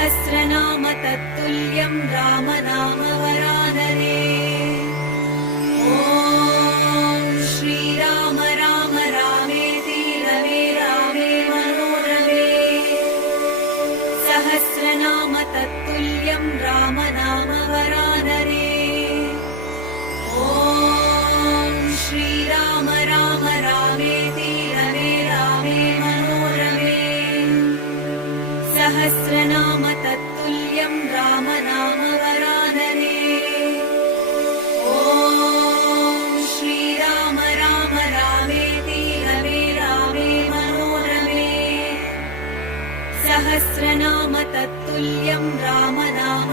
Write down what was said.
सहस्रनाम तत्तुल्यं रामनाम वरानने। ॐ श्रीराम राम रामेति रमे रामे मनोरमे। सहस्रनाम तत्तुल्यं रामनाम वरानने। ॐ श्रीराम राम रामेति रमे रामे मनोरमे। सहस्रनाम तत्तुल्यं रामनाम वरानने। ॐ श्रीराम राम रामेति रमे रामे मनोरमे। सहस्रनाम तत्तुल्यं रामनाम